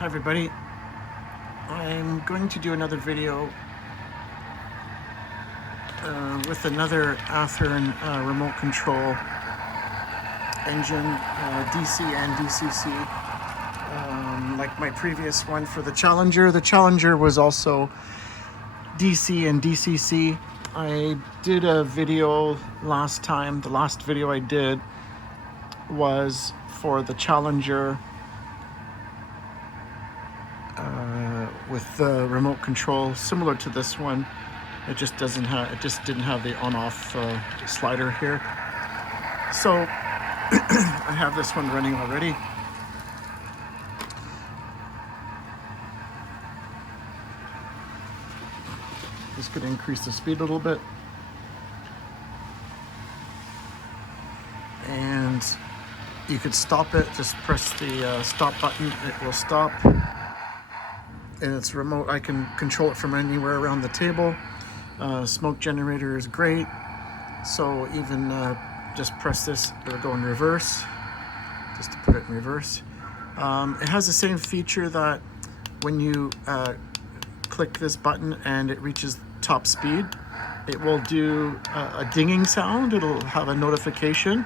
Hi everybody, I'm going to do another video with another Athearn remote control engine, DC and DCC, like my previous one for the Challenger. The Challenger was also DC and DCC. I did a video last time. The last video I did was for the Challenger with the remote control, similar to this one. It just didn't have the on-off slider here. So I have this one running already. Just going to increase the speed a little bit. And you could stop it, just press the stop button, it will stop. And it's remote, I can control it from anywhere around the table. Smoke generator is great. So even just press this, it'll go in reverse, just to put it in reverse. It has the same feature that when you click this button and it reaches top speed, it will do a dinging sound. It'll have a notification.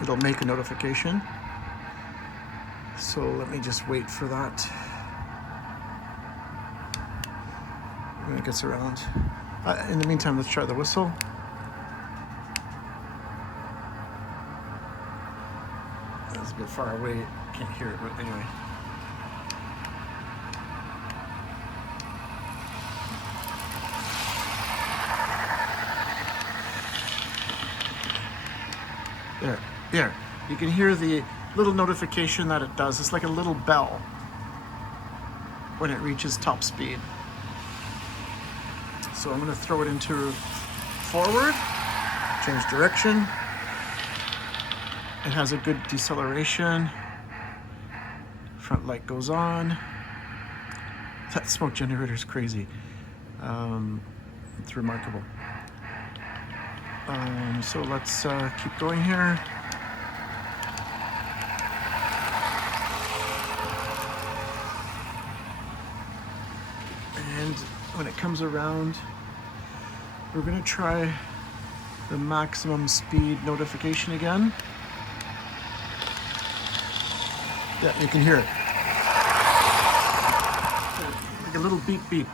It'll make a notification. So let me just wait for that when it gets around. In the meantime, let's try the whistle. That's a bit far away, can't hear it, but anyway. There, you can hear the little notification that it does. It's like a little bell when it reaches top speed. So I'm going to throw it into forward, change direction. It has a good deceleration. Front light goes on. That smoke generator is crazy. It's remarkable. So let's keep going here. And when it comes around, we're going to try the maximum speed notification again. Yeah, you can hear it. Like a little beep beep.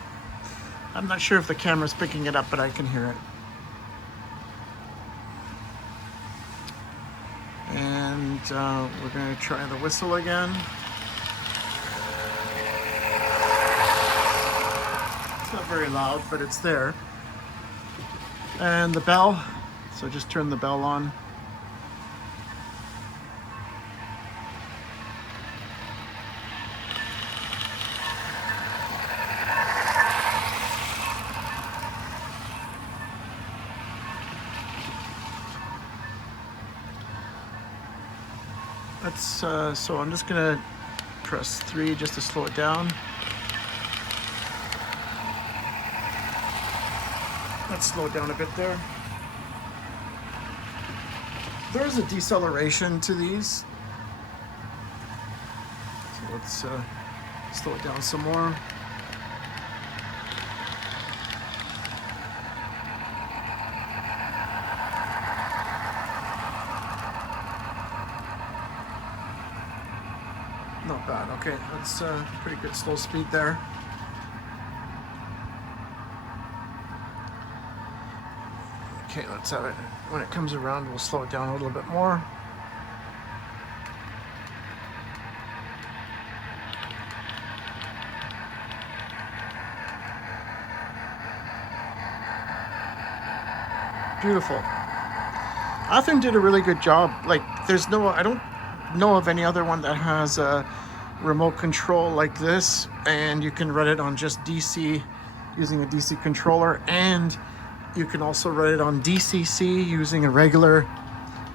I'm not sure if the camera's picking it up, but I can hear it. And we're going to try the whistle again. It's not very loud, but it's there. And the bell, so just turn the bell on. So I'm just gonna press 3 just to slow it down. Let's slow it down a bit there. There's a deceleration to these. So let's slow it down some more. Not bad. Okay, that's pretty good slow speed there. Okay, let's have it. When it comes around, we'll slow it down a little bit more. Beautiful. Athearn did a really good job. Like, I don't know of any other one that has a remote control like this, and you can run it on just DC using a DC controller, and you can also run it on DCC using a regular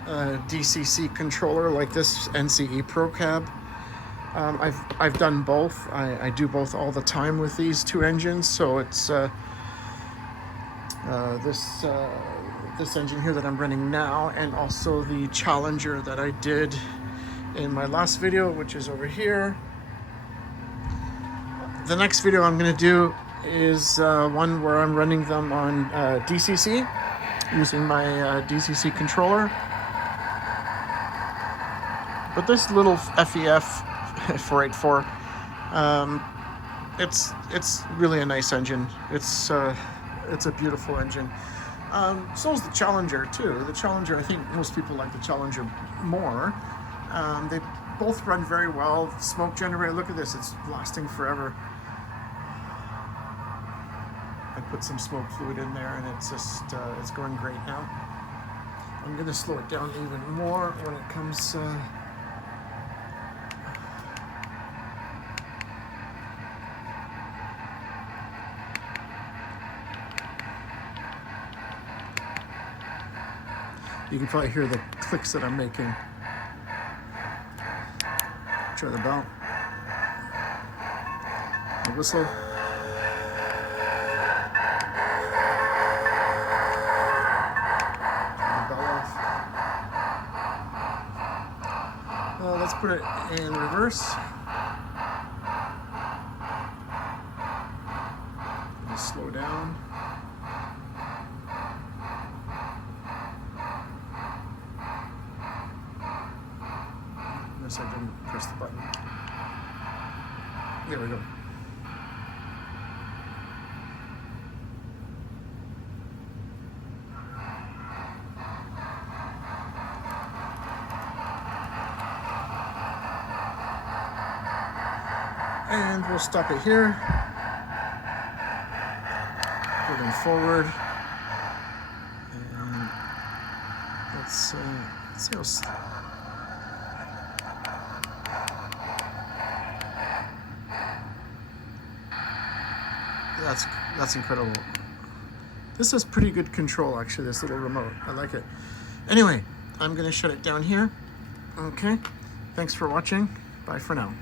DCC controller like this NCE Pro Cab. I've done both. I do both all the time with these two engines, so it's this engine here that I'm running now, and also the Challenger that I did in my last video, which is over here. The next video I'm going to do is one where I'm running them on DCC, using my DCC controller. But this little FEF 484, it's really a nice engine. It's a beautiful engine. So is the Challenger too. The Challenger, I think most people like the Challenger more. They both run very well. Smoke generator, look at this, it's lasting forever. I put some smoke fluid in there and it's just, it's going great now. I'm gonna slow it down even more when it comes, you can probably hear the clicks that I'm making. Try the bell. The whistle. Turn the bell off. Let's put it in reverse. Let's slow down. I didn't press the button. There we go. And we'll stop it here. Moving forward. And let's see how. That's incredible. This is pretty good control, actually, this little remote. I like it. Anyway, I'm going to shut it down here. Okay. Thanks for watching. Bye for now.